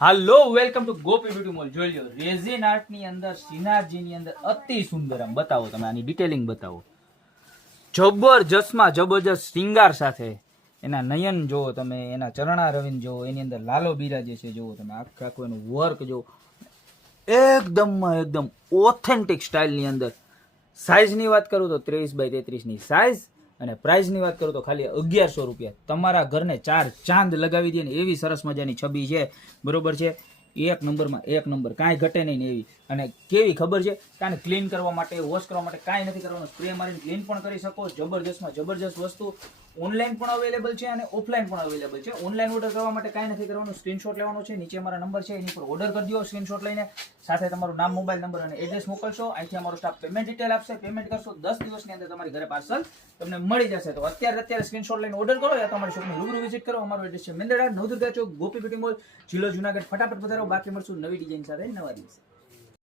Hello welcome to Gopi beauty mall. જોઈ લો resin art ની અંદર સિનાર્જી ની અંદર અતિ સુંદર. આમ બતાવો તમે આની ડિટેલિંગ બતાવો. જબરજસ્તમાં જબરજસ્ત શ્રીંગાર સાથે એના નયન જોવો તમે, એના ચરણા રવિન જોવો, એની અંદર લાલો બિરાજે છે જોવો તમે, આખું એનું વર્ક જો એકદમ ઓથેન્ટિક સ્ટાઇલની અંદર. સાઇઝની વાત કરું તો 23x33 ની સાઇઝ અને પ્રાઇઝની વાત કરું તો ખાલી 1100 રૂપિયા. તમારા ઘરને 4 ચાંદ લગાવી દે ને એવી સરસ મજાની છબી છે, બરોબર છે. એક નંબરમાં એક નંબર, કાંઈ ઘટે નહીં ને એવી. અને કેવી ખબર છે, કાંઈ ક્લીન કરવા માટે, વોશ કરવા માટે કાંઈ નથી કરવાનું, સ્પ્રે મારીને ક્લીન પણ કરી શકો. જબરજસ્તમાં જબરજસ્ત વસ્તુ ઓનલાઈન પણ અવેલેબલ છે અને ઓફલાઈન પણ અવેલેબલ છે. ઓનલાઈન ઓર્ડર કરવા માટે કાંઈ નથી કરવાનું, સ્ક્રીનશોટ લેવાનો છે, નીચે અમારા નંબર છે એની પર ઓર્ડર કરી દો સ્ક્રીનશોટ લઈને, સાથે તમારું નામ, મોબાઈલ નંબર અને એડ્રેસ મોકલશો. અહીંથી અમારો સ્ટાફ પેમેન્ટ ડિટેલ આપશે, પેમેન્ટ કરશો 10 દિવસની અંદર તમારી ઘરે પાર્સલ તમને મળી જશે. તો અત્યારે સ્ક્રીનશોટ લઈને ઓર્ડર કરો યા તમારી શોપની રૂબરૂ વિઝિટ કરો. અમારો એડ્રેસ છે મેંદરડા, નવદુર્ગા ચોક, ગોપી બ્યુટી મોલ, જિલ્લો જુનાગઢ. ફટાફટ વધારો, બાકી મળશું નવી ડિઝાઇન સાથે નવા દિવસે.